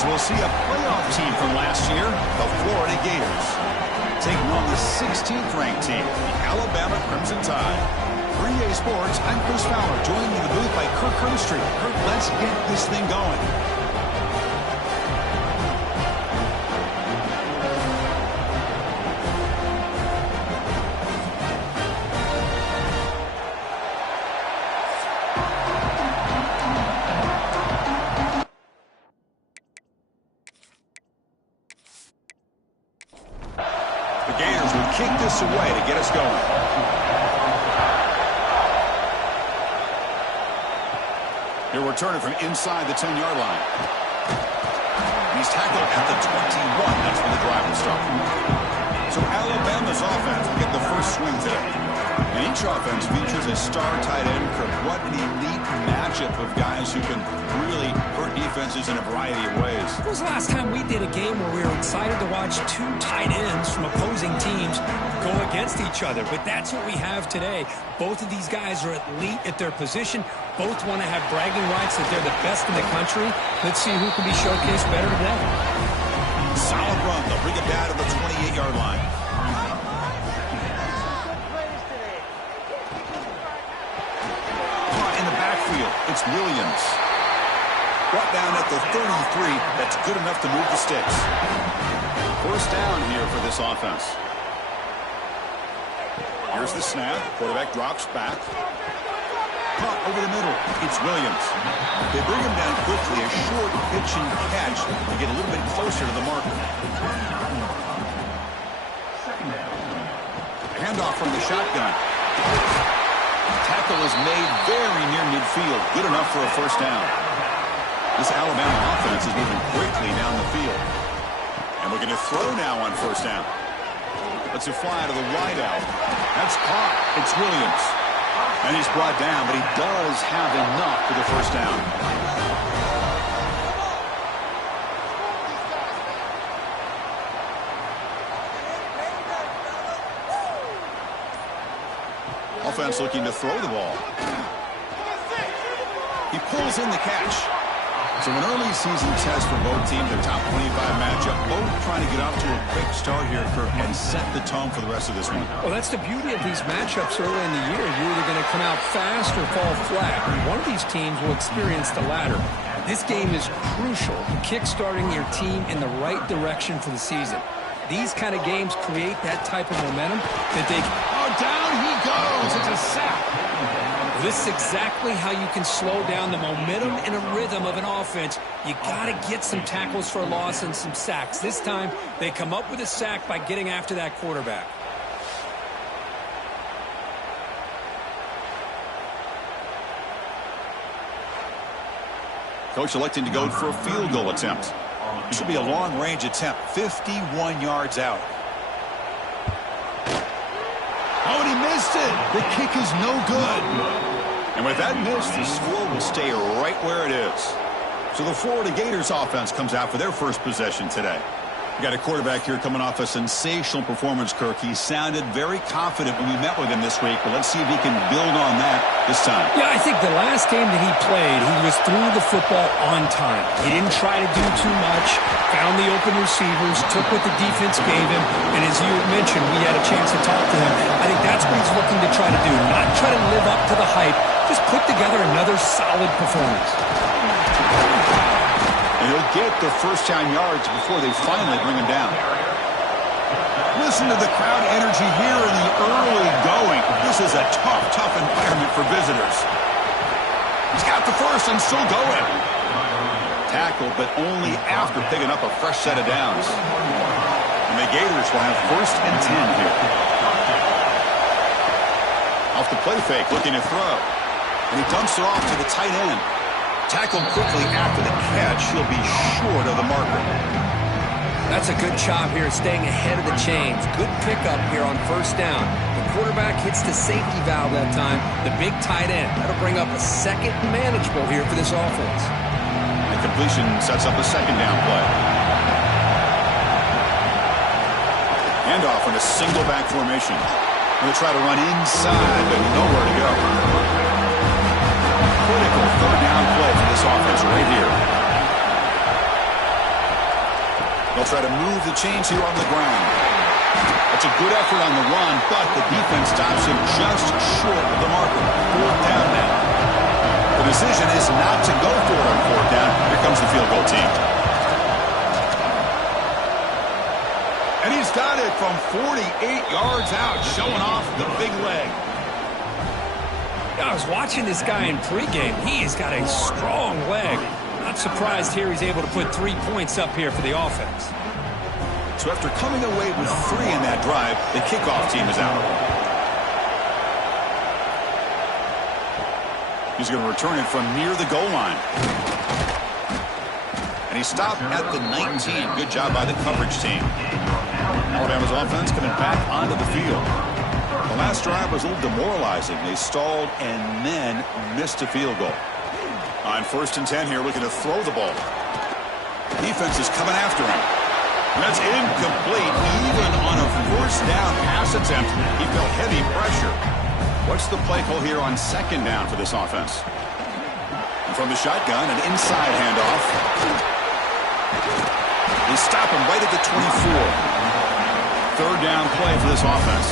as we'll see a playoff team from last year, the Florida Gators, taking on the 16th ranked team, the Alabama Crimson Tide. For EA Sports, I'm Chris Fowler, joined in the booth by Kirk Herbstreit. Kirk, let's get this thing going. The Gators will kick this away to get us going. He'll return it from inside the 10-yard line. He's tackled at the 21. That's where the drive will start. So Alabama's offense will get the first swing today. And each offense features a star tight end. What an elite matchup of guys who can really hurt defenses in a variety of ways. When was the last time we did a game where we were excited to watch two tight ends from opposing teams go against each other? But that's what we have today. Both of these guys are elite at their position. Both want to have bragging rights that they're the best in the country. Let's see who can be showcased better today. Solid run. They'll bring it down to the 28-yard line. In the backfield, it's Williams. Brought down at the 33. That's good enough to move the sticks. First down here for this offense. Here's the snap. Quarterback drops back. Punt over the middle. It's Williams. They bring him down quickly. A short pitch and catch to get a little bit closer to the marker. Handoff from the shotgun. Tackle is made very near midfield. Good enough for a first down. This Alabama offense is moving quickly down the field. And we're going to throw now on first down. Let's it fly to the wideout. That's caught. It's Williams. And he's brought down, but he does have enough for the first down. Offense looking to throw the ball. He pulls in the catch. So an early season test for both teams, their top 25 matchup, both trying to get off to a quick start here, Kirk, and set the tone for the rest of this one. Well, that's the beauty of these matchups early in the year. You're either going to come out fast or fall flat. And one of these teams will experience the latter. This game is crucial, kick-starting your team in the right direction for the season. These kind of games create that type of momentum that they... Oh, down he goes. It's a sack. This is exactly how you can slow down the momentum and a rhythm of an offense. You got to get some tackles for a loss and some sacks. This time, they come up with a sack by getting after that quarterback. Coach electing to go for a field goal attempt. It should be a long-range attempt, 51 yards out. Oh, and he missed it. The kick is no good. And with that miss, the score will stay right where it is. So the Florida Gators offense comes out for their first possession today. We got a quarterback here coming off a sensational performance, Kirk. He sounded very confident when we met with him this week, but let's see if he can build on that this time. Yeah, I think the last game that he played, he was through the football on time. He didn't try to do too much, found the open receivers, took what the defense gave him, and as you mentioned, we had a chance to talk to him. I think that's what he's looking to try to do, not try to live up to the hype, just put together another solid performance. And he'll get the first down yards before they finally bring him down. Listen to the crowd energy here in the early going. This is a tough environment for visitors. He's got the first and still going. Tackled, but only after picking up a fresh set of downs. And the Gators will have first and 10 here. Off the play fake, looking to throw. And he dumps it off to the tight end. Tackled quickly after the catch. He'll be short of the marker. That's a good job here, staying ahead of the chains. Good pickup here on first down. The quarterback hits the safety valve that time. The big tight end. That'll bring up a second manageable here for this offense. The completion sets up a second down play. Handoff in a single back formation. They'll try to run inside, but nowhere to go. Critical third down play for this offense right here. try to move the chains here on the ground. That's a good effort on the run, but the defense stops him just short of the marker. 4th down now. The decision is not to go for it on 4th down. Here comes the field goal team. And he's got it from 48 yards out, showing off the big leg. I was watching this guy in pregame. He's got a strong leg. Not surprised here he's able to put 3 points up here for the offense. So after coming away with 3 in that drive, the kickoff team is out. He's going to return it from near the goal line. And he stopped at the 19. Good job by the coverage team. Alabama's offense coming back onto the field. The last drive was a little demoralizing. They stalled and then missed a field goal. On 1st and 10 here, looking to throw the ball. Defense is coming after him. And that's incomplete. Even on a 1st down pass attempt, he felt heavy pressure. What's the play call here on 2nd down for this offense? And from the shotgun, an inside handoff. They stop him right at the 24. 3rd down play for this offense.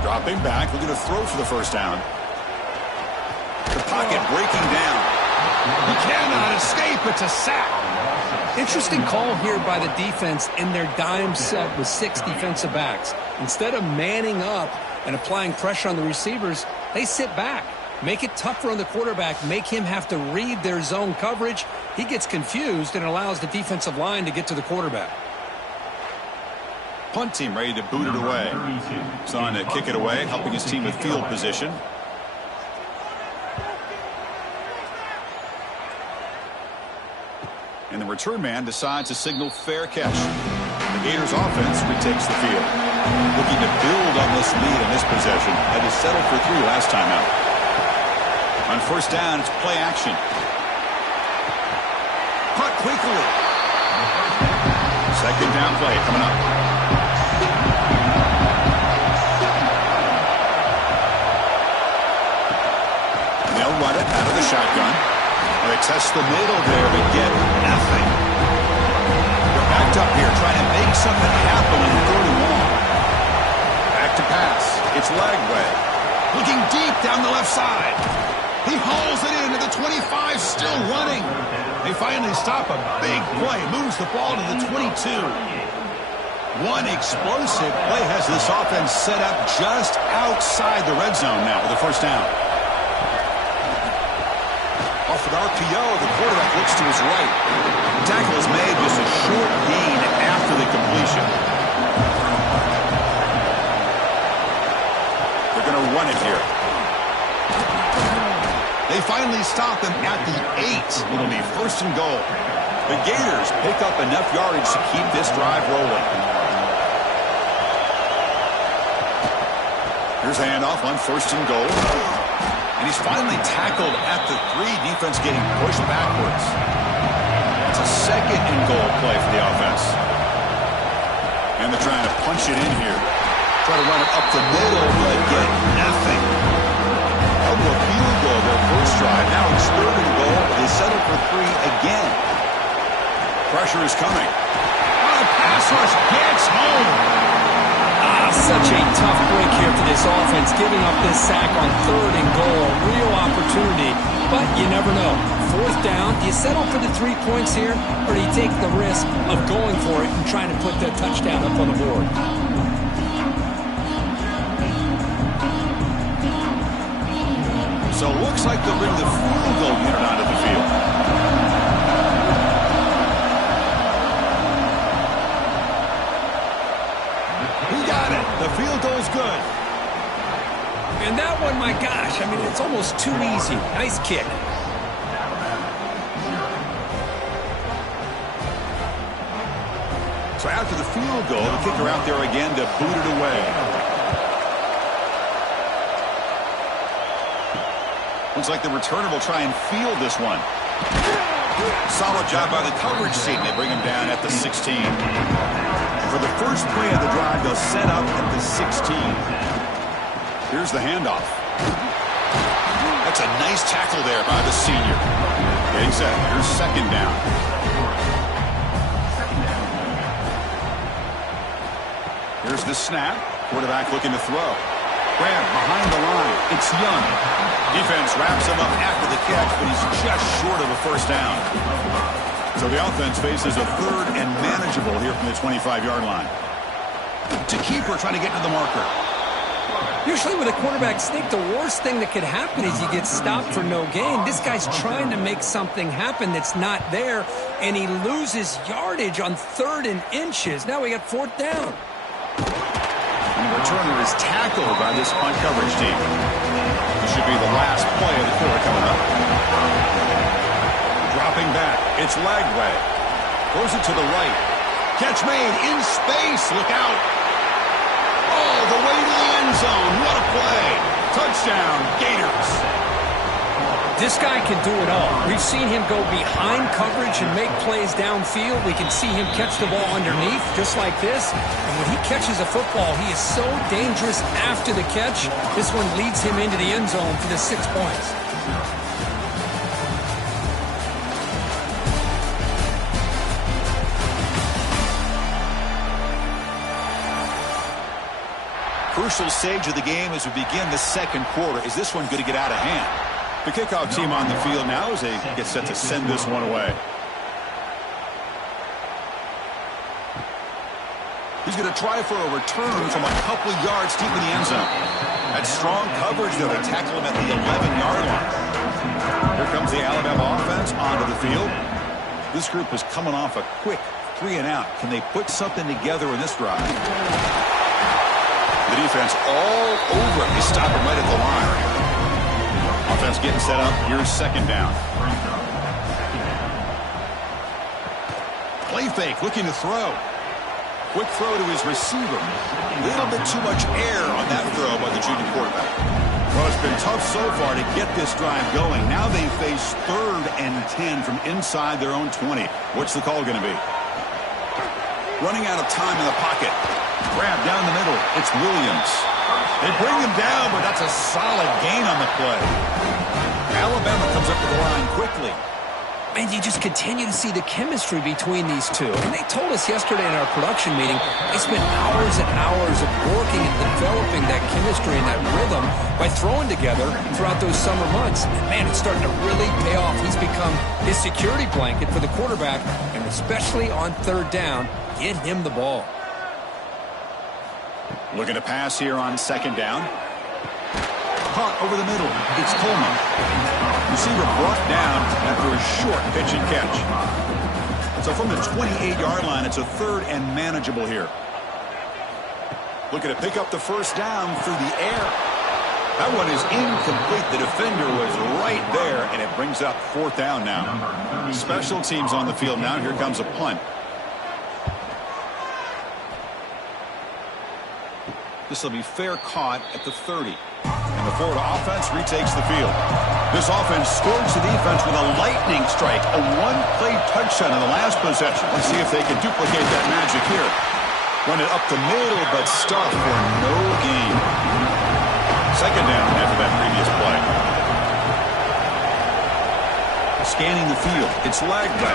Dropping back, looking to throw for the 1st down. The pocket breaking down. He cannot escape. It's a sack. Interesting call here by the defense in their dime set with 6 defensive backs. Instead of manning up and applying pressure on the receivers, they sit back. Make it tougher on the quarterback. Make him have to read their zone coverage. He gets confused and allows the defensive line to get to the quarterback. Punt team ready to boot it away. He's on to kick it away, helping his team with field position. And the return man decides to signal fair catch. The Gators offense retakes the field. Looking to build on this lead in this possession. Had to settle for 3 last time out. On 1st down, it's play action. Caught quickly. 2nd down play coming up. And they'll run it out of the shotgun. They test the middle there, but get nothing. They're backed up here, trying to make something happen on 3rd and long. Back to pass. It's Lagway. Looking deep down the left side. He hauls it into the 25, still running. They finally stop a big play. Moves the ball to the 22. One explosive play has this offense set up just outside the red zone now with the 1st down. Off an RPO, the quarterback looks to his right. The tackle is made, just a short gain after the completion. They're going to run it here. They finally stop him at the 8. It'll be 1st and goal. The Gators pick up enough yardage to keep this drive rolling. Here's a handoff on 1st and goal. And he's finally tackled at the 3. Defense getting pushed backwards. It's a 2nd and goal play for the offense. And they're trying to punch it in here. Try to run it up the middle, but get nothing. Over a field goal their 1st drive. Now it's 3rd and goal. They settle for 3 again. Pressure is coming. Oh, the pass rush gets home. Such a tough break here for this offense, giving up this sack on 3rd and goal. Real opportunity, but you never know. 4th down, do you settle for the 3 points here, or do you take the risk of going for it and trying to put the touchdown up on the board? So it looks like they'll bring the field goal unit onto the field. The field goal's good. And that one, my gosh, I mean, it's almost too easy. Nice kick. So after the field goal, the kicker out there again to boot it away. Looks like the returner will try and field this one. Solid job by the coverage team. They bring him down at the 16. For the first play of the drive, they'll set up at the 16. Here's the handoff. That's a nice tackle there by the senior. Getting set. Here's second down. Here's the snap. Quarterback looking to throw. Grab behind the line. It's Young. Defense wraps him up after the catch, but he's just short of a first down. So the offense faces a third and manageable here from the 25-yard line. To keeper trying to get to the marker. Usually with a quarterback sneak, the worst thing that could happen is you get stopped for no gain. This guy's trying to make something happen that's not there, and he loses yardage on 3rd and inches. Now we got 4th down. And the returner is tackled by this punt coverage team. This should be the last play of the quarter coming up. Dropping back. It's Lagway. Throws it to the right. Catch made in space. Look out. All the way to the end zone. What a play. Touchdown, Gators. This guy can do it all. We've seen him go behind coverage and make plays downfield. We can see him catch the ball underneath, just like this. And when he catches a football, he is so dangerous after the catch. This one leads him into the end zone for the 6 points. Crucial stage of the game as we begin the second quarter. Is this one going to get out of hand? The kickoff team on the field now as they get set to send this one away. He's going to try for a return from a couple yards deep in the end zone. That's strong coverage, though. They tackle him at the 11-yard line. Here comes the Alabama offense onto the field. This group is coming off a quick 3-and-out. Can they put something together in this drive? The defense all over him. They stop him right at the line. Offense getting set up. Here's second down. Play fake, looking to throw. Quick throw to his receiver. A little bit too much air on that throw by the junior quarterback. Well, it's been tough so far to get this drive going. Now they face 3rd and 10 from inside their own 20. What's the call going to be? Running out of time in the pocket. Grab down the middle. It's Williams. They bring him down, but that's a solid gain on the play. Alabama comes up to the line quickly. And you just continue to see the chemistry between these two. And they told us yesterday in our production meeting, they spent hours and hours of working and developing that chemistry and that rhythm by throwing together throughout those summer months. And man, it's starting to really pay off. He's become his security blanket for the quarterback, and especially on 3rd down, get him the ball. Looking to pass here on second down. Caught over the middle. It's Coleman. Receiver brought down after a short pitch and catch. So from the 28-yard line, it's a 3rd and manageable here. Looking to pick up the first down through the air. That one is incomplete. The defender was right there, and it brings up 4th down now. Special teams on the field now. Here comes a punt. This will be fair caught at the 30. And the Florida offense retakes the field. This offense scorches the defense with a lightning strike. A one-play touchdown in the last possession. Let's see if they can duplicate that magic here. Run it up the middle, but stuffed for no gain. Second down after that previous play. Scanning the field. It's Lagway.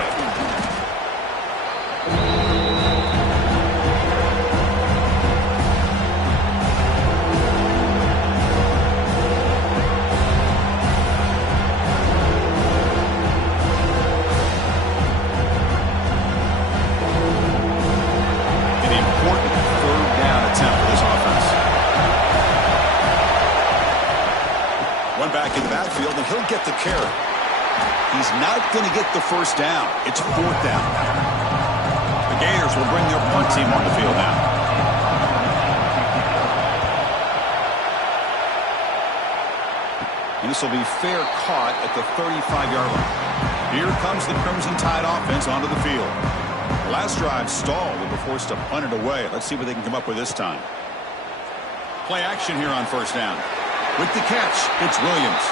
Back in the backfield, and he'll get the carry. He's not going to get the first down. It's 4th down. The Gators will bring their punt team on the field now. And this will be fair caught at the 35-yard line. Here comes the Crimson Tide offense onto the field. The last drive stalled and were forced to punt it away. Let's see what they can come up with this time. Play action here on first down. With the catch, it's Williams.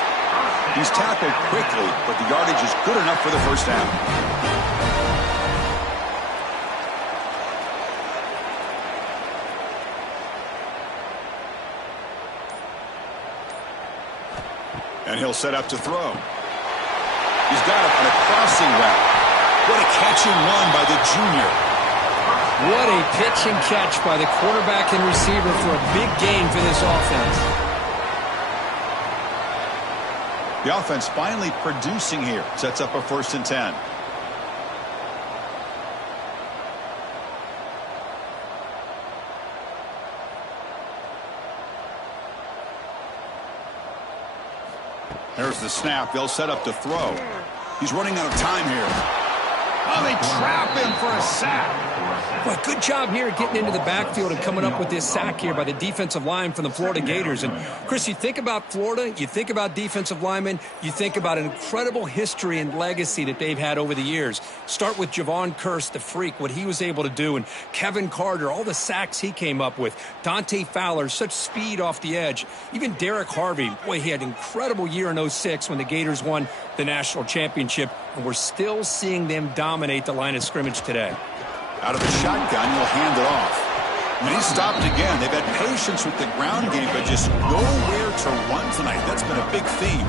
He's tackled quickly, but the yardage is good enough for the first down. And he'll set up to throw. He's got him on a crossing route. What a catch and run by the junior. What a pitch and catch by the quarterback and receiver for a big gain for this offense. The offense finally producing here. Sets up a 1st and 10. There's the snap. They'll set up to throw. He's running out of time here. Oh, they trap him for a sack. Well, good job here getting into the backfield and coming up with this sack here by the defensive line from the Florida Gators. And, Chris, you think about Florida, you think about defensive linemen, you think about an incredible history and legacy that they've had over the years. Start with Javon Kearse, the freak, what he was able to do, and Kevin Carter, all the sacks he came up with. Dante Fowler, such speed off the edge. Even Derek Harvey, boy, he had an incredible year in 06 when the Gators won the national championship, and we're still seeing them dominate the line of scrimmage today. Out of the shotgun, he'll hand it off. And he's stopped again. They've had patience with the ground game, but just nowhere to run tonight. That's been a big theme.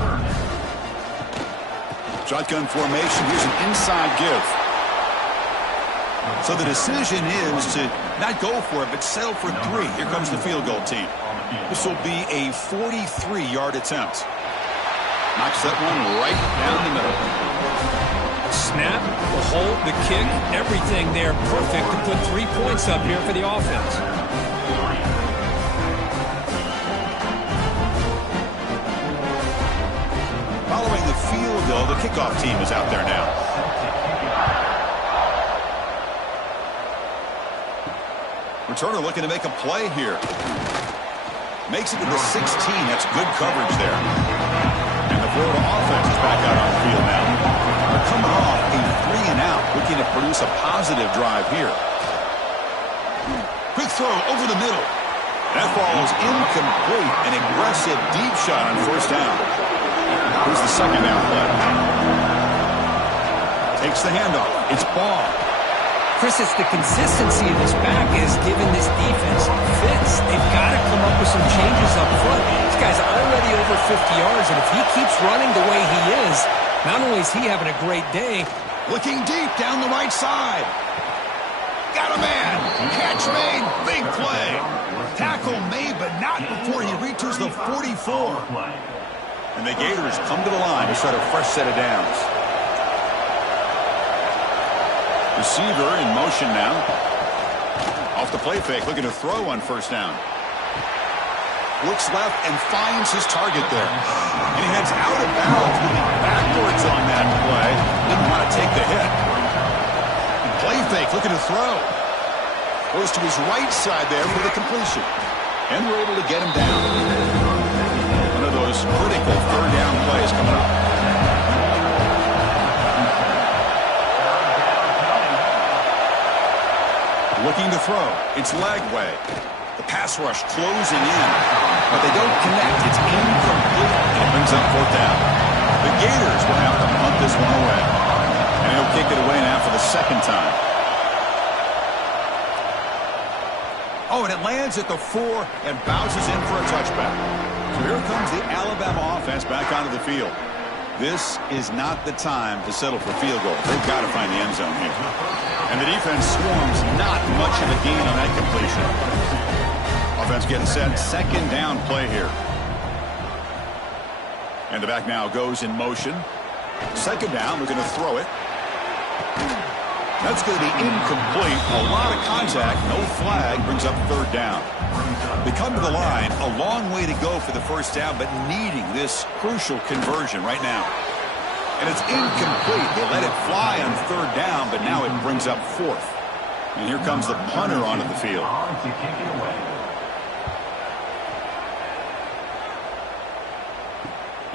Shotgun formation. Here's an inside give. So the decision is to not go for it, but settle for 3. Here comes the field goal team. This will be a 43-yard attempt. Knocks that one right down the middle. Snap, the hold, the kick, everything there perfect to put 3 points up here for the offense. Following the field goal, the kickoff team is out there now. Returner looking to make a play here. Makes it to the 16. That's good coverage there. And the Florida offense is back out on the field now. They're coming off a 3-and-out, looking to produce a positive drive here. Quick throw over the middle. That ball is incomplete. An aggressive deep shot on 1st down. Here's the 2nd down play. Takes the handoff. It's Ball. Chris, it's the consistency of this back is giving this defense fits. They've got to come up with some changes up front. This guy's already over 50 yards, and if he keeps running the way he is, not only is he having a great day. Looking deep down the right side. Got a man. Catch made. Big play. Tackle made, but not before he reaches the 44. And the Gators come to the line to start a fresh set of downs. Receiver in motion now. Off the play fake, looking to throw on 1st down. Looks left and finds his target there. And he heads out of bounds, moving backwards on that play. Didn't want to take the hit. Play fake, looking to throw. Goes to his right side there for the completion. And we're able to get him down. One of those critical 3rd down plays coming up. Looking to throw. It's Lagway. The pass rush closing in, but they don't connect. It's incomplete, and it brings up 4th down. The Gators will have to punt this one away. And he'll kick it away now for the 2nd time. Oh, and it lands at the 4 and bounces in for a touchback. So here comes the Alabama offense back onto the field. This is not the time to settle for field goals. They've got to find the end zone here. And the defense swarms, not much of a gain on that completion. Offense getting set, 2nd down play here. And the back now goes in motion. 2nd down, we're going to throw it. That's going to be incomplete. A lot of contact, no flag, brings up 3rd down. They come to the line, a long way to go for the 1st down, but needing this crucial conversion right now. And it's incomplete. They let it fly on 3rd down, but now it brings up 4th. And here comes the punter onto the field.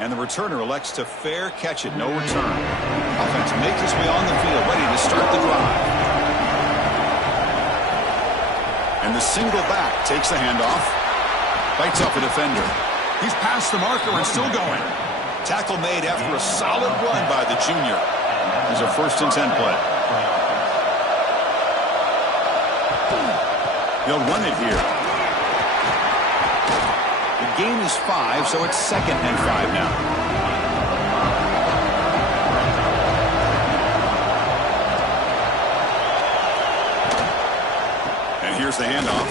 And the returner elects to fair catch it, no return. Offense makes its way on the field, ready to start the drive. And the single back takes the handoff. Bites up a defender. He's past the marker and still going. Tackle made after a solid run by the junior. There's a 1st and 10 play. They'll run it here. The gain is 5, so it's 2nd and 5 now. Here's the handoff.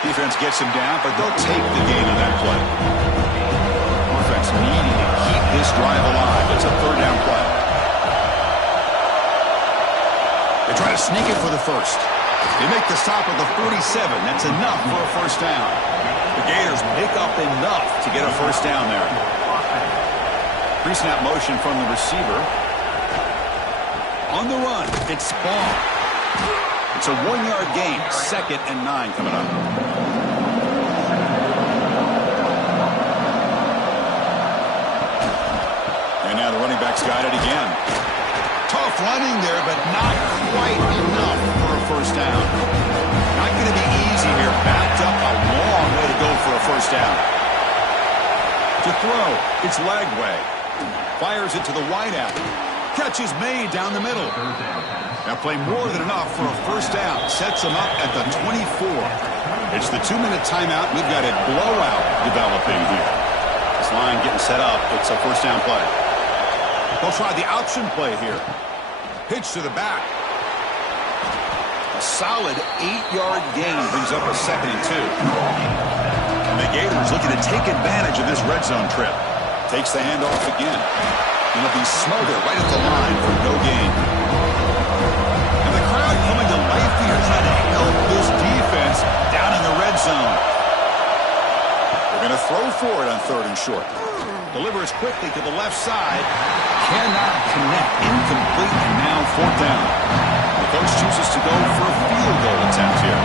Defense gets him down, but they'll take the gain on that play. Offense needing to keep this drive alive. It's a third down play. They try to sneak it for the first. They make the stop at the 47. That's enough for a first down. The Gators pick up enough to get a first down there. Pre-snap motion from the receiver. On the run, it's Ball. It's a 1-yard gain. 2nd and 9 coming up. And now the running back's got it again. Tough running there, but not quite enough for a first down. Not going to be easy here. Backed up a long way to go for a first down. To throw, it's Lagway. Fires it to the wideout. Catch is made down the middle. Now play more than enough for a first down. Sets them up at the 24. It's the 2-minute timeout. We've got a blowout developing here. This line getting set up. It's a first down play. They'll try the option play here. Pitch to the back. A solid 8-yard gain brings up a 2nd and 2. And the Gators looking to take advantage of this red zone trip. Takes the handoff again. And it'll be Smolder right at the line for no gain. And the crowd coming to life here trying to help this defense down in the red zone. They're going to throw for it on 3rd and short. Delivers quickly to the left side. Cannot connect. Incomplete, and now 4th down. The coach chooses to go for a field goal attempt here.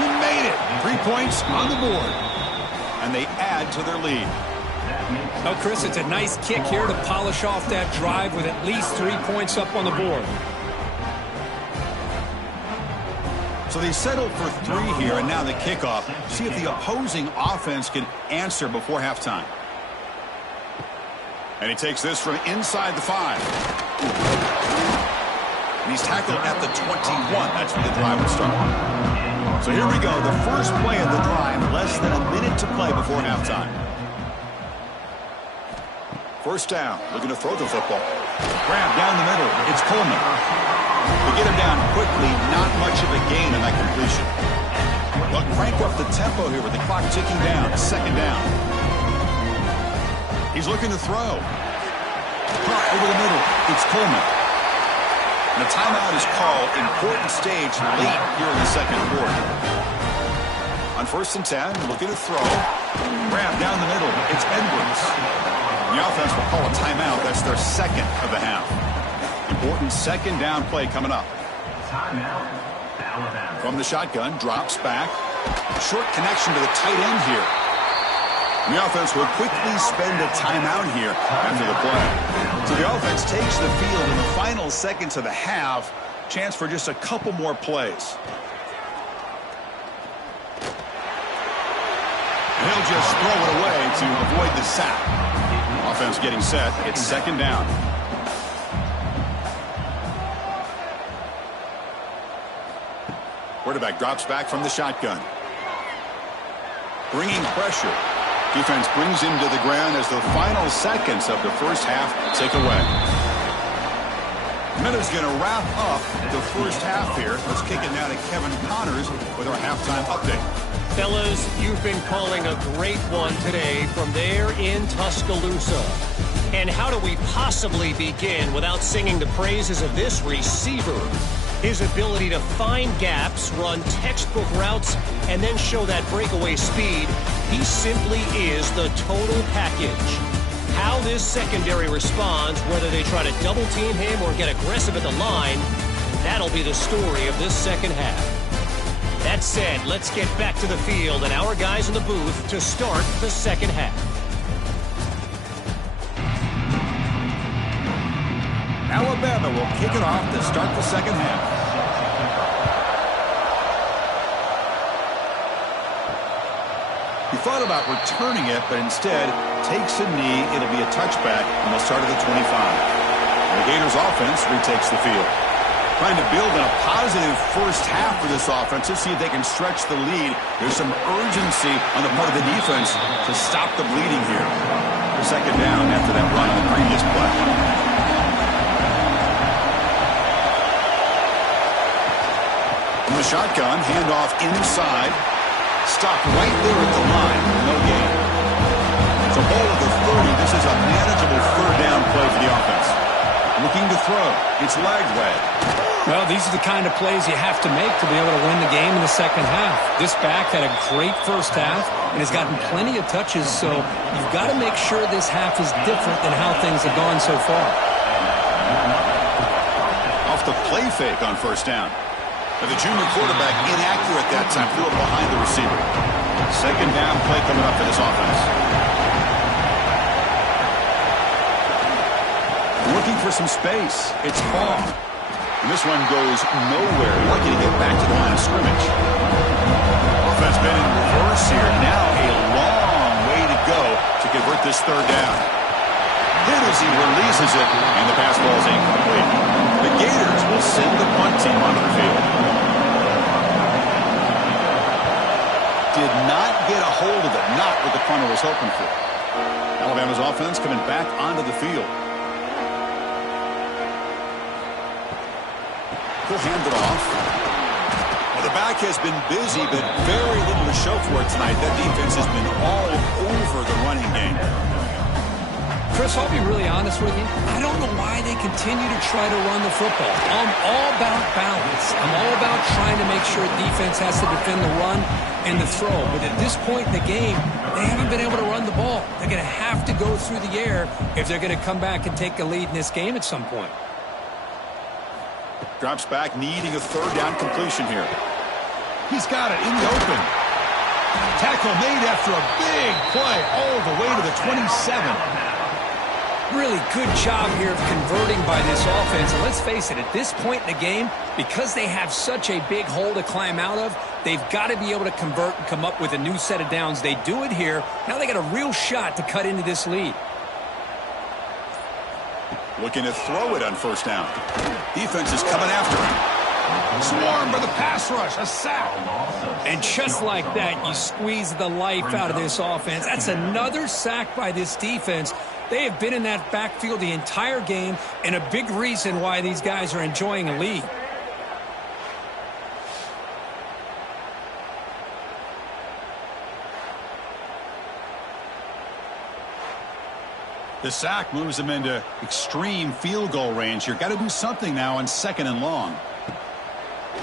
He made it. 3 points on the board. And they add to their lead. Well, Chris, it's a nice kick here to polish off that drive with at least 3 points up on the board. So they settled for 3 here, and now the kickoff. See if the opposing offense can answer before halftime. And he takes this from inside the 5. And he's tackled at the 21. That's where the drive will start. So here we go, the first play of the drive, less than a minute to play before halftime. First down, looking to throw the football. Grab down the middle, it's Coleman. They get him down quickly, not much of a gain on that completion. But crank up the tempo here with the clock ticking down, 2nd down. He's looking to throw. Caught over the middle, it's Coleman. And a timeout is called. Important stage late here in the 2nd quarter. On 1st and 10, looking to throw. Grab down the middle. It's Edwards. The offense will call a timeout. That's their 2nd of the half. Important 2nd down play coming up. Timeout, Alabama. From the shotgun, drops back. Short connection to the tight end here. And the offense will quickly spend a timeout here after the play. So the offense takes the field in the final seconds of the half. Chance for just a couple more plays. And he'll just throw it away to avoid the sack. Offense getting set. It's 2nd down. Quarterback drops back from the shotgun. Bringing pressure. Defense brings him to the ground as the final seconds of the first half tick away. Miller's going to wrap up the first half here. Let's kick it now to Kevin Connors with our halftime update. Fellas, you've been calling a great one today from there in Tuscaloosa. And how do we possibly begin without singing the praises of this receiver? His ability to find gaps, run textbook routes, and then show that breakaway speed. He simply is the total package. How this secondary responds, whether they try to double team him or get aggressive at the line, that'll be the story of this 2nd half. That said, let's get back to the field and our guys in the booth to start the 2nd half. Alabama will kick it off to start the 2nd half. He thought about returning it, but instead takes a knee. It'll be a touchback, and they'll start at the 25. And the Gators offense retakes the field. Trying to build in a positive first half for this offense. Let's see if they can stretch the lead. There's some urgency on the part of the defense to stop the bleeding here. 2nd down after that run on the previous play. shotgun, handoff inside. Stop right there at the line. No gain. It's a ball at the 30. This is a manageable third down play for the offense. Looking to throw. It's Lagway. Well, these are the kind of plays you have to make to be able to win the game in the second half. This back had a great first half and has gotten plenty of touches, so you've got to make sure this half is different than how things have gone so far. Off the play fake on first down. But the junior quarterback inaccurate that time, threw it behind the receiver. Second down play coming up for this offense. Looking for some space. It's Paul. And this one goes nowhere. Lucky to get back to the line of scrimmage. Offense been in reverse here. Now a long way to go to convert this third down. Hit as he releases it, and the pass ball is incomplete. The Gators will send the punt team onto the field. Did not get a hold of it. Not what the punter was hoping for. Alabama's offense coming back onto the field. He'll hand it off. Well, the back has been busy, but very little to show for it tonight. That defense has been all over the running game. Chris, I'll be really honest with you. I don't know why they continue to try to run the football. I'm all about balance. I'm all about trying to make sure defense has to defend the run and the throw. But at this point in the game, they haven't been able to run the ball. They're going to have to go through the air if they're going to come back and take a lead in this game at some point. Drops back, needing a third down completion here. He's got it in the open. Tackle made after a big play all the way to the 27. Really good job here of converting by this offense. And let's face it, at this point in the game, because they have such a big hole to climb out of, they've got to be able to convert and come up with a new set of downs. They do it here. Now they got a real shot to cut into this lead. Looking to throw it on first down. Defense is coming after him. Swarmed by the pass rush. A sack. And just like that, you squeeze the life out of this offense. That's another sack by this defense. They have been in that backfield the entire game, and a big reason why these guys are enjoying a lead. The sack moves them into extreme field goal range here. Got to do something now on second and long.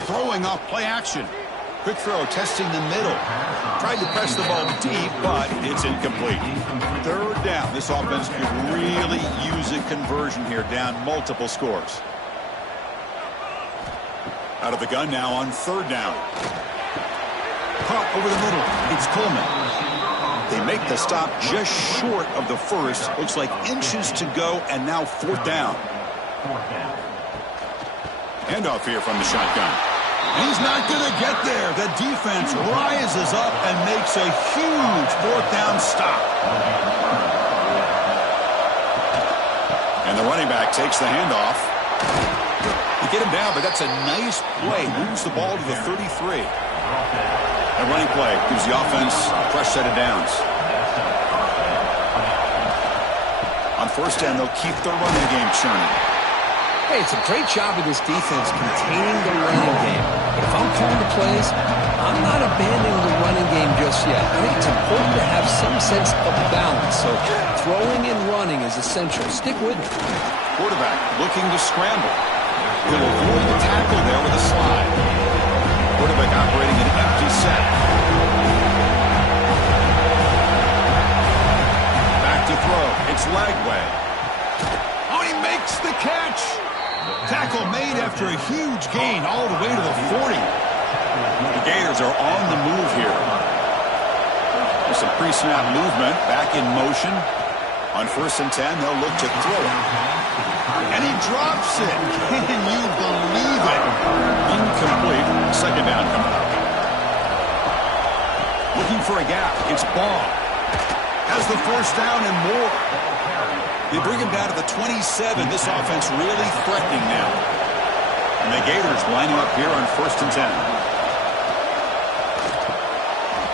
Throwing off play action. Quick throw, testing the middle. Tried to press the ball deep, but it's incomplete. Third down. This offense could really use a conversion here, down multiple scores. Out of the gun now on third down. Caught over the middle. It's Coleman. They make the stop just short of the first. Looks like inches to go, and now fourth down. Handoff here from the shotgun. He's not going to get there. The defense rises up and makes a huge fourth down stop. And the running back takes the handoff. They get him down, but that's a nice play. Moves the ball to the 33. A running play gives the offense a fresh set of downs. On first down, they'll keep the running game churning. Hey, it's a great job of this defense containing the running game. But if I'm calling the plays, I'm not abandoning the running game just yet. I think it's important to have some sense of balance. So throwing and running is essential. Stick with it. Quarterback looking to scramble. He'll avoid the tackle there with a slide. Quarterback operating an empty set. Back to throw. It's Lagway. Oh, he makes the catch. Tackle made after a huge gain all the way to the 40. The Gators are on the move here. There's some pre-snap movement. Back in motion. On 1st and 10, they'll look to throw it. And he drops it. Can you believe it? Incomplete. Second down coming up. Looking for a gap. It's Baugh. Has the first down and more. They bring him down to the 27. This offense really threatening now. And the Gators lining up here on 1st and 10.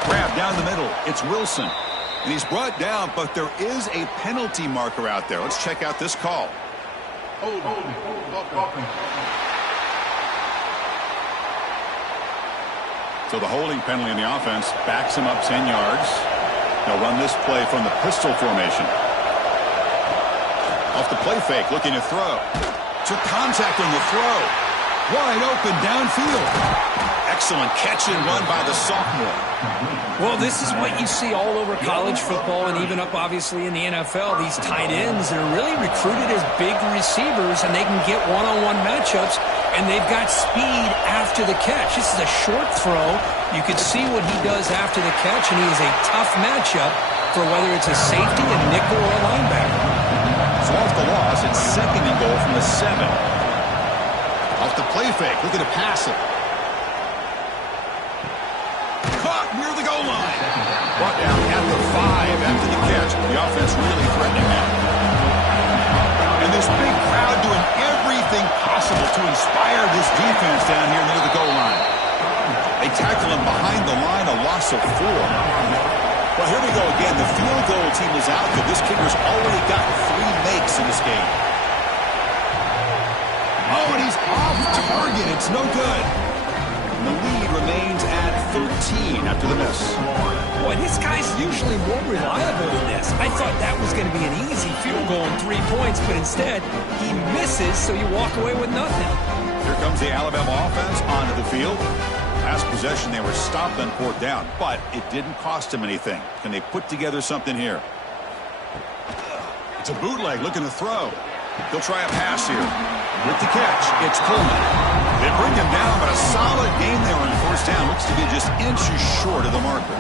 Grab down the middle. It's Wilson. And he's brought down, but there is a penalty marker out there. Let's check out this call. So the holding penalty in the offense backs him up 10 yards. They'll run this play from the pistol formation. Off the play fake, looking to throw. Took contact on the throw. Wide open downfield. Excellent catch and run by the sophomore. Well, this is what you see all over college football and even up, obviously, in the NFL. These tight ends that are really recruited as big receivers, and they can get one-on-one matchups, and they've got speed after the catch. This is a short throw. You can see what he does after the catch, and he is a tough matchup for whether it's a safety, a nickel, or a linebacker. So off the loss, it's 2nd and goal from the 7. Off the play fake, looking to pass it. Caught near the goal line. Brought down at the 5 after the catch. The offense really threatening now. And this big crowd doing everything possible to inspire this defense down here near the goal line. They tackle him behind the line, a loss of 4. Well, here we go again. The field goal team is out there. This kicker's already got 3 makes in this game. Oh, and he's off target. It's no good. And the lead remains at 13 after the miss. Boy, this guy's usually more reliable than this. I thought that was going to be an easy field goal and 3 points, but instead, he misses, so you walk away with nothing. Here comes the Alabama offense onto the field. Last possession, they were stopped on 4th down, but it didn't cost them anything. Can they put together something here? It's a bootleg looking to throw. He'll try a pass here. With the catch, it's Coleman. They bring him down, but a solid gain there on 1st down. Looks to be just inches short of the marker.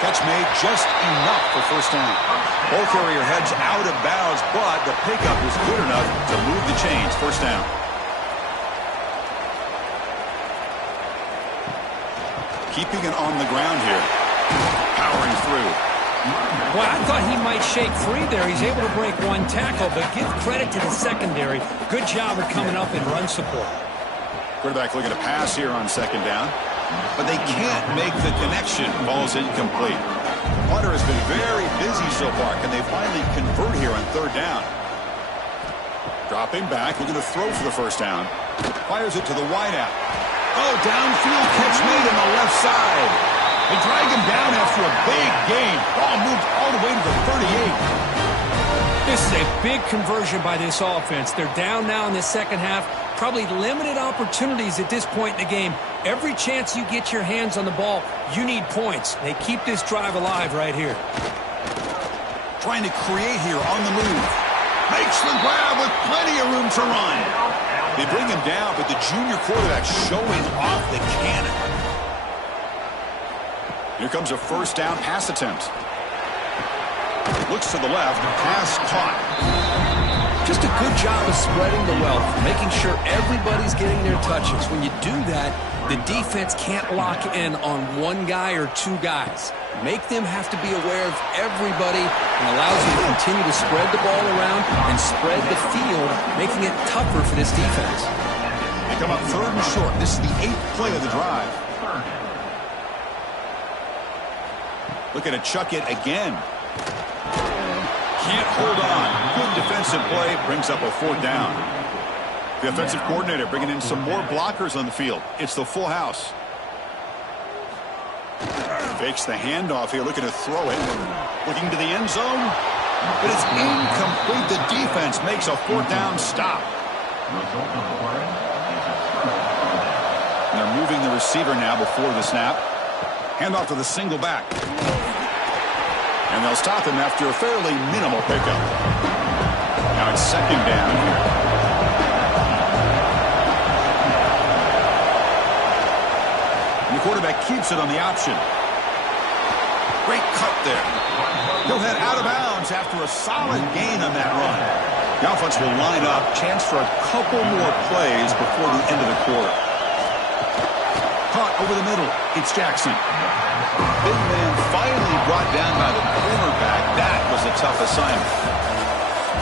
Catch made just enough for 1st down. Ball carrier heads out of bounds, but the pickup was good enough to move the chains. 1st down. Keeping it on the ground here. Powering through. Well, I thought he might shake free there. He's able to break 1 tackle, but give credit to the secondary. Good job of coming up in run support. Quarterback looking to pass here on 2nd down, but they can't make the connection. Ball's incomplete. Punter has been very busy so far. Can they finally convert here on 3rd down? Dropping back, looking to throw for the 1st down. Fires it to the wideout. Oh, downfield catch made on the left side. They drag him down after a big gain. Ball moved all the way to the 38. This is a big conversion by this offense. They're down now in the 2nd half. Probably limited opportunities at this point in the game. Every chance you get your hands on the ball, you need points. They keep this drive alive right here. Trying to create here on the move. Makes the grab with plenty of room to run. They bring him down, but the junior quarterback showing off the cannon. Here comes a 1st down pass attempt. Looks to the left, pass caught. Just a good job of spreading the wealth, making sure everybody's getting their touches. When you do that, the defense can't lock in on 1 guy or 2 guys. Make them have to be aware of everybody and allows you to continue to spread the ball around and spread the field, making it tougher for this defense. They come up 3rd and short. This is the 8th play of the drive. Looking to chuck it again. Can't hold on. Good defensive play. Brings up a 4th down. The offensive coordinator bringing in some more blockers on the field. It's the full house. Fakes the handoff here. Looking to throw it. Looking to the end zone. But it's incomplete. The defense makes a 4th down stop. And they're moving the receiver now before the snap. Handoff to the single back. And they'll stop him after a fairly minimal pickup. Now it's 2nd down here. And the quarterback keeps it on the option. Great cut there. He'll head out of bounds after a solid gain on that run. The offense will line up. Chance for a couple more plays before the end of the quarter. Caught over the middle. It's Jackson. Big man finally brought down by the cornerback. That was a tough assignment.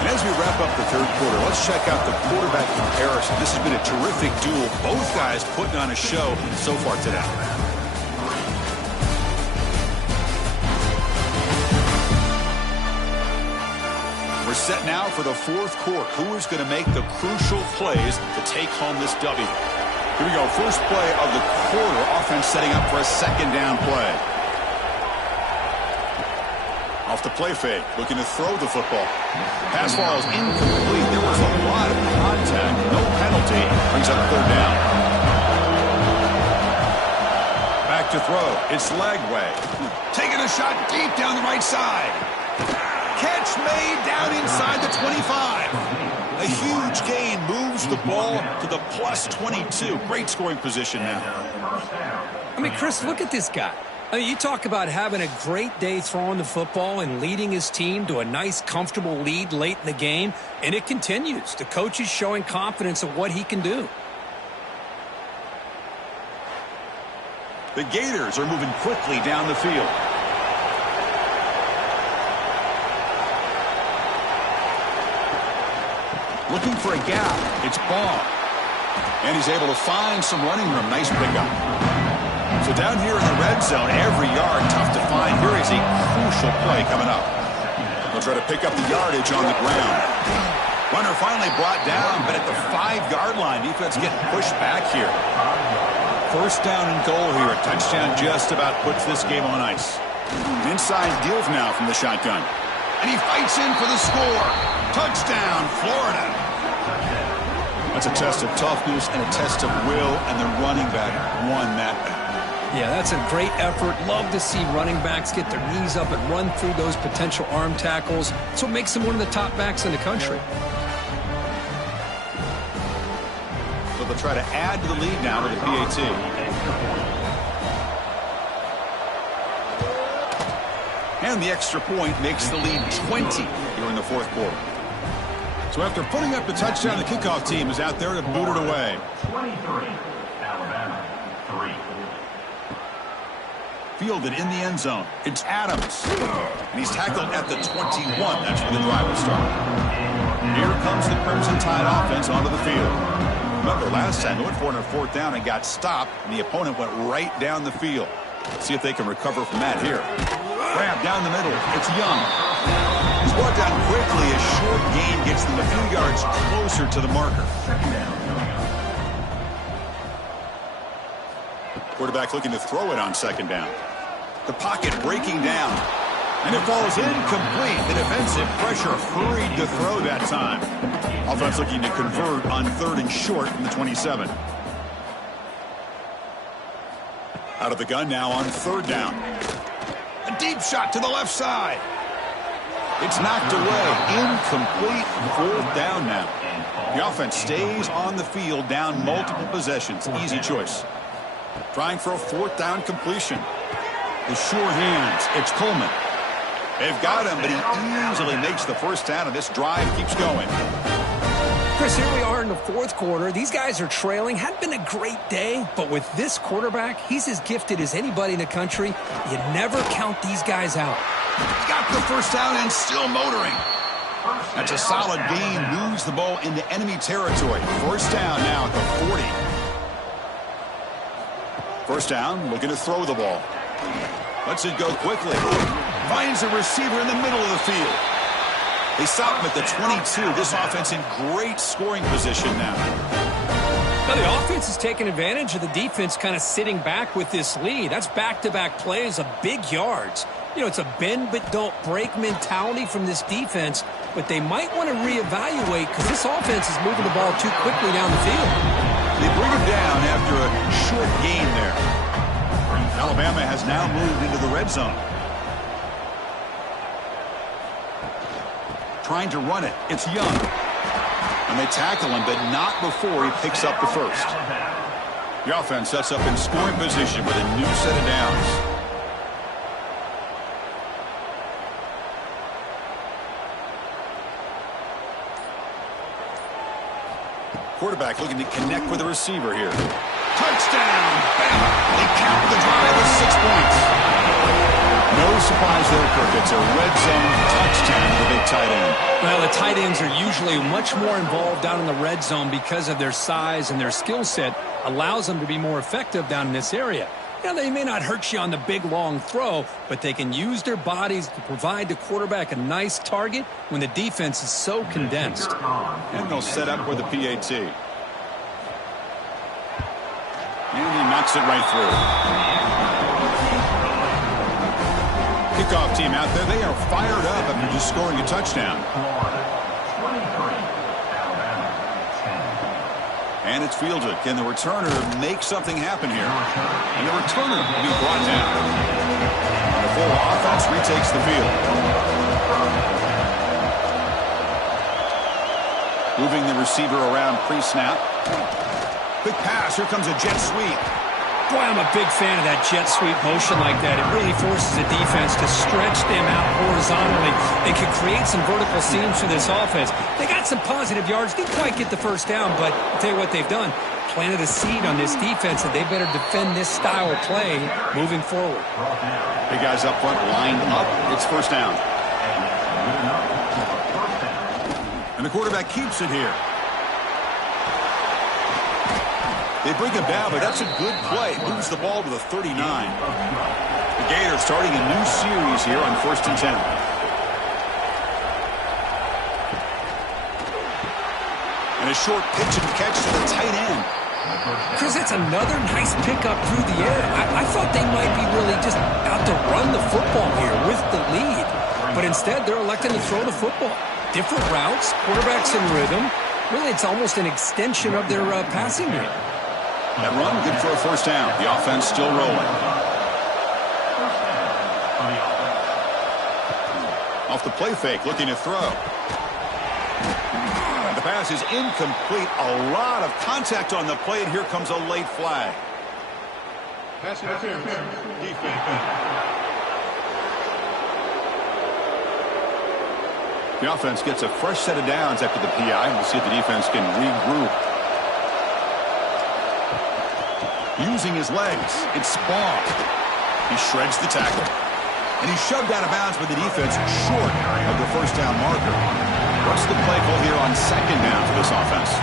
And as we wrap up the 3rd quarter, let's check out the quarterback comparison. This has been a terrific duel. Both guys putting on a show so far today. We're Set now for the fourth quarter. Who is going to make the crucial plays to take home this W? Here we go. First play of the quarter. Offense setting up for a second down play. Off the play fake. Looking to throw the football. Pass ball is incomplete. There was a lot of contact. No penalty. Brings up third down. Back to throw. It's Lagway. Taking a shot deep down the right side. Catch made down inside the 25. A huge gain moves the ball to the plus 22. Great scoring position now. I mean, Chris, look at this guy. I mean, you talk about having a great day throwing the football and leading his team to a nice, comfortable lead late in the game, and it continues. The coach is showing confidence of what he can do. The Gators are moving quickly down the field. Looking for a gap. It's Baugh. And he's able to find some running room. Nice pickup. So down here in the red zone, every yard tough to find. Here is a crucial play coming up. They'll try to pick up the yardage on the ground. Runner finally brought down, but at the 5-yard line, defense getting pushed back here. First down and goal here. A touchdown just about puts this game on ice. Inside deals now from the shotgun. And he fights in for the score. Touchdown, Florida. That's a test of toughness and a test of will, and the running back won that back. Yeah, that's a great effort. Love to see running backs get their knees up and run through those potential arm tackles. That's what makes them one of the top backs in the country. So they'll try to add to the lead now with the PAT. And the extra point makes the lead 20 here in the fourth quarter. So after putting up the touchdown, the kickoff team is out there to boot it away. 23, Alabama, 3. Fielded in the end zone. It's Adams. And he's tackled at the 21. That's where the drive will start. Here comes the Crimson Tide offense onto the field. Remember, last time they went for it on fourth down and got stopped, and the opponent went right down the field. Let's see if they can recover from that here. Grab down the middle. It's Young. He's brought down quickly. A short gain gets them a few yards closer to the marker. Quarterback looking to throw it on second down. The pocket breaking down. And it falls incomplete. The defensive pressure hurried to throw that time. Offense looking to convert on third and short from the 27. Out of the gun now on third down. A deep shot to the left side. It's knocked away. Incomplete. Fourth down now. The offense stays on the field down multiple possessions. Easy choice. Trying for a fourth down completion. The sure hands. It's Coleman. They've got him, but he easily makes the first down, and this drive keeps going. Chris, here we are in the fourth quarter. These guys are trailing. Hadn't been a great day, but with this quarterback, he's as gifted as anybody in the country. You never count these guys out. Got the first down and still motoring. That's a solid gain. Moves the ball into enemy territory. First down now at the 40. First down, looking to throw the ball. Lets it go quickly. Finds a receiver in the middle of the field. They stop him at the 22. This offense in great scoring position now. Now the offense is taking advantage of the defense kind of sitting back with this lead. That's back-to-back plays of big yards. You know, it's a bend but don't break mentality from this defense, but they might want to reevaluate because this offense is moving the ball too quickly down the field. They bring him down after a short gain there. Alabama has now moved into the red zone. Trying to run it. It's Young. And they tackle him, but not before he picks up the first. The offense sets up in scoring position with a new set of downs. Quarterback looking to connect with the receiver here. Touchdown! Bama! They count the drive with 6 points. No surprise there, Kirk. It's a red zone touchdown to the big tight end. Well, the tight ends are usually much more involved down in the red zone because of their size and their skill set allows them to be more effective down in this area. Yeah, they may not hurt you on the big, long throw, but they can use their bodies to provide the quarterback a nice target when the defense is so condensed. And they'll set up with the PAT. And he knocks it right through. Kickoff team out there, they are fired up after just scoring a touchdown. And it's fielded. Can the returner make something happen here? And the returner will be brought down. The full offense retakes the field. Moving the receiver around pre-snap. Quick pass. Here comes a jet sweep. Boy, I'm a big fan of that jet sweep motion like that. It really forces the defense to stretch them out horizontally and can create some vertical seams for this offense. They got some positive yards. Didn't quite get the first down, but I'll tell you what they've done. Planted a seed on this defense that they better defend this style of play moving forward. Big guys up front lined up. It's first down. And the quarterback keeps it here. They bring him down, but that's a good play. Moves the ball to the 39. The Gators starting a new series here on 1st and 10. And a short pitch and catch to the tight end. Chris, it's another nice pickup through the air. I thought they might be really just out to run the football here with the lead. But instead, they're electing to throw the football. Different routes, quarterbacks in rhythm. Really, it's almost an extension of their passing game. That run, good for a first down. The offense still rolling. Off the play fake, looking to throw. The pass is incomplete. A lot of contact on the play, and here comes a late flag. Pass interference. Defense. The offense gets a fresh set of downs after the PI. We'll see if the defense can regroup. Using his legs, it's Spaulding. He shreds the tackle. And he's shoved out of bounds by the defense short of the first down marker. What's the play call here on second down for this offense?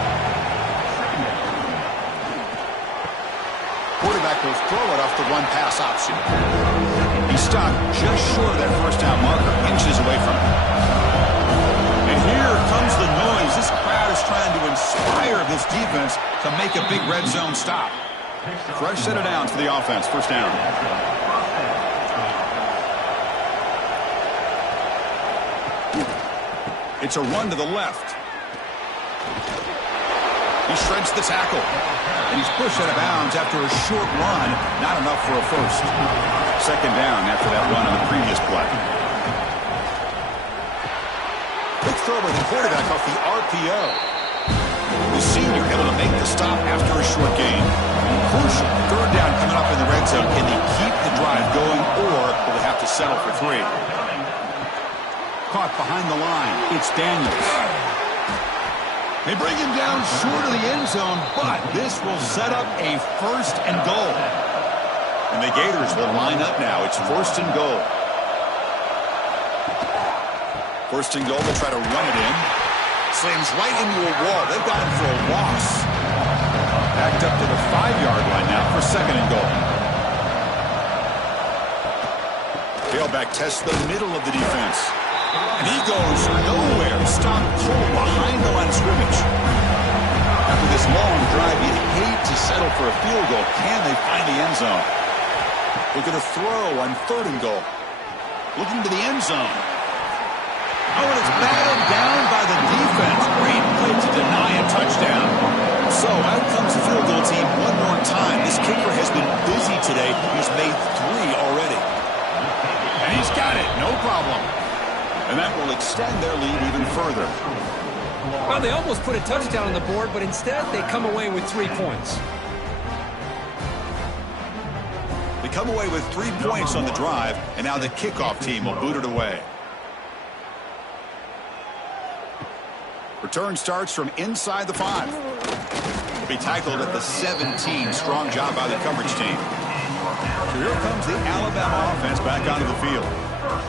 Quarterback will throw it off the run-pass option. He's stopped just short of that first down marker, inches away from it. And here comes the noise. This crowd is trying to inspire this defense to make a big red zone stop. Fresh set of downs for the offense. First down. It's a run to the left. He shreds the tackle. And he's pushed out of bounds after a short run. Not enough for a first. Second down after that run on the previous play. Quick throw by the quarterback off the RPO. The senior able to make the stop after a short gain. Crucial. Third down coming up in the red zone. Can they keep the drive going, or will they have to settle for 3? Caught behind the line. It's Daniels. They bring him down short of the end zone, but this will set up a first and goal. And the Gators will line up now. It's first and goal. First and goal. They'll try to run it in. Slams right into a wall. They've got him for a loss. Backed up to the 5-yard line now for second and goal. Tailback tests the middle of the defense. And he goes nowhere. Stopped cold behind the line of scrimmage. After this long drive, you'd hate to settle for a field goal. Can they find the end zone? Look at a throw on third and goal. Looking to the end zone. Oh, and it's batted down by the defense. Great play to deny a touchdown. So out comes the field goal team one more time. This kicker has been busy today. He's made 3 already. And he's got it. No problem. And that will extend their lead even further. Well, they almost put a touchdown on the board, but instead they come away with 3 points. They come away with 3 points on the drive, and now the kickoff team will boot it away. Return starts from inside the 5. Will be tackled at the 17. Strong job by the coverage team. So here comes the Alabama offense back onto the field.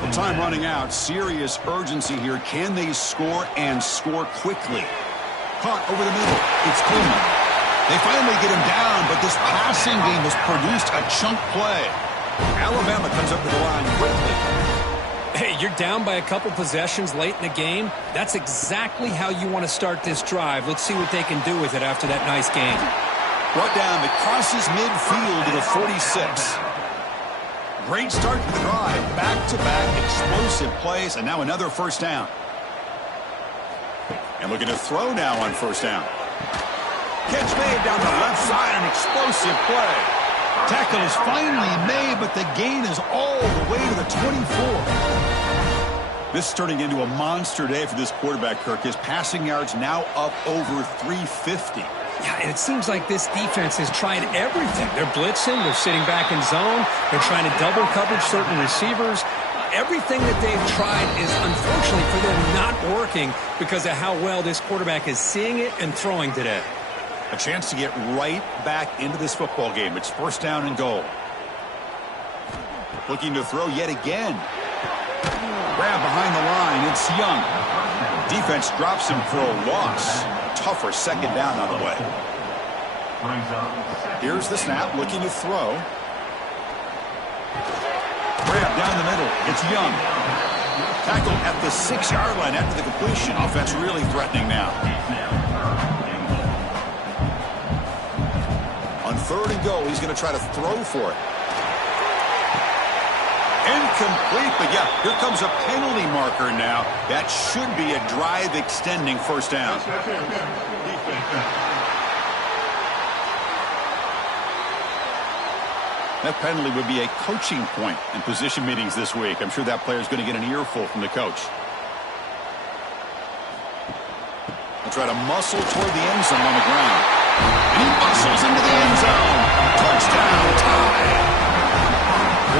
The time running out. Serious urgency here. Can they score and score quickly? Caught over the middle. It's Coleman. They finally get him down, but this passing game has produced a chunk play. Alabama comes up to the line quickly. Hey, you're down by a couple possessions late in the game. That's exactly how you want to start this drive. Let's see what they can do with it after that nice game. Brought down, it crosses midfield to the 46. Great start to the drive. Back-to-back explosive plays, and now another first down. And looking to throw now on first down. Catch made down the left side, an explosive play. Tackle is finally made, but the gain is all the way to the 24. This is turning into a monster day for this quarterback, Kirk. His passing yards now up over 350. Yeah, and it seems like this defense has tried everything. They're blitzing, they're sitting back in zone, they're trying to double coverage certain receivers. Everything that they've tried is, unfortunately for them, not working because of how well this quarterback is seeing it and throwing today. A chance to get right back into this football game. It's first down and goal. Looking to throw yet again. Grab behind the line. It's Young. Defense drops him for a loss. Tougher second down on the way. Here's the snap. Looking to throw. Grab down the middle. It's Young. Tackle at the 6-yard line after the completion. Offense really threatening now. On third and goal, he's going to try to throw for it. Incomplete, but yeah, here comes a penalty marker now. That should be a drive-extending first down. That penalty would be a coaching point in position meetings this week. I'm sure that player is going to get an earful from the coach. They'll try to muscle toward the end zone on the ground. And he muscles into the end zone. Touchdown, tie.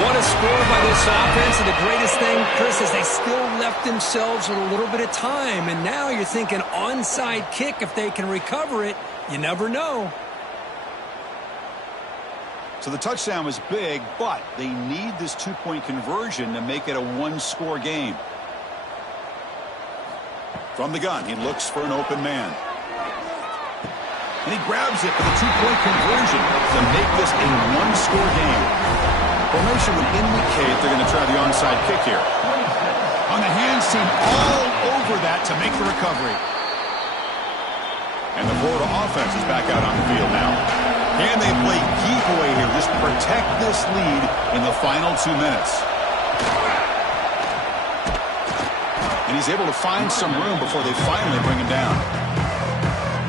What a score by this offense, and the greatest thing, Chris, is they still left themselves with a little bit of time, and now you're thinking onside kick if they can recover it. You never know. So the touchdown was big, but they need this two-point conversion to make it a one-score game. From the gun, he looks for an open man. And he grabs it for the two-point conversion to make this a one-score game. Formation would indicate they're going to try the onside kick here. On the hands team, all over that to make the recovery. And the Florida offense is back out on the field now. Can they play keep away here? Just protect this lead in the final 2 minutes. And he's able to find some room before they finally bring him down.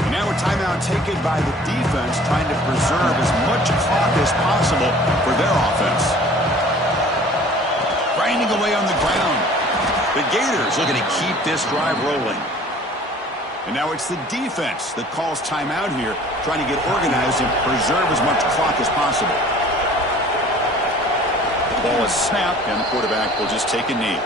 And now a timeout taken by the defense, trying to preserve as much clock as possible for their offense. Grinding away on the ground. The Gators looking to keep this drive rolling. And now it's the defense that calls timeout here, trying to get organized and preserve as much clock as possible. The ball is snapped, and the quarterback will just take a knee.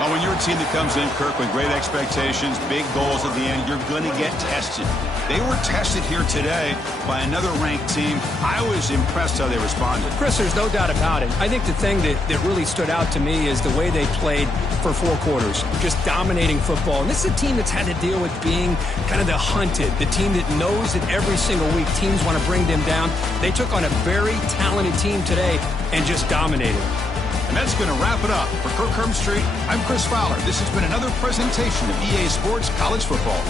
Well, when you're a team that comes in, Kirk, with great expectations, big goals at the end, you're going to get tested. They were tested here today by another ranked team. I was impressed how they responded. Chris, there's no doubt about it. I think the thing that really stood out to me is the way they played for 4 quarters, just dominating football. And this is a team that's had to deal with being kind of the hunted, the team that knows that every single week teams want to bring them down. They took on a very talented team today and just dominated. And that's going to wrap it up. For Kirk Herbstreit, I'm Chris Fowler. This has been another presentation of EA Sports College Football.